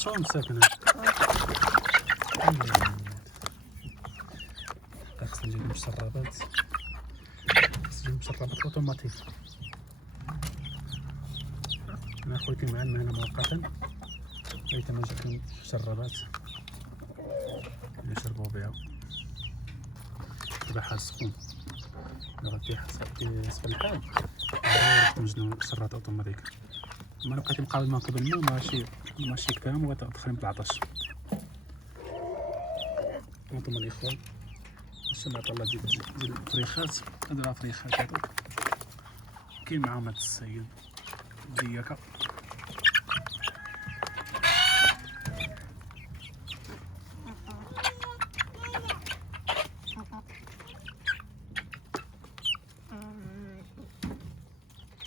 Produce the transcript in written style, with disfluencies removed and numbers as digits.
شلون مساكنة؟ خاصنا نجيب مشربات، اوتوماتيك. انا خويتي مع المهنة مؤقتا بغيت انا نجيب مشربات نشربو بها. دابا حال سخون، دابا كيسخن الحال نوجدو مشربات اوتوماتيك. اما الا بقيتي مقابل منكب الماء ماشي كامل وتدخلين بالعطش. هانتوما الاخوان باش نعطي الله ديال الفريخات. هادو راه فريخات هادو كاين معاهم هاد السيد دياكا.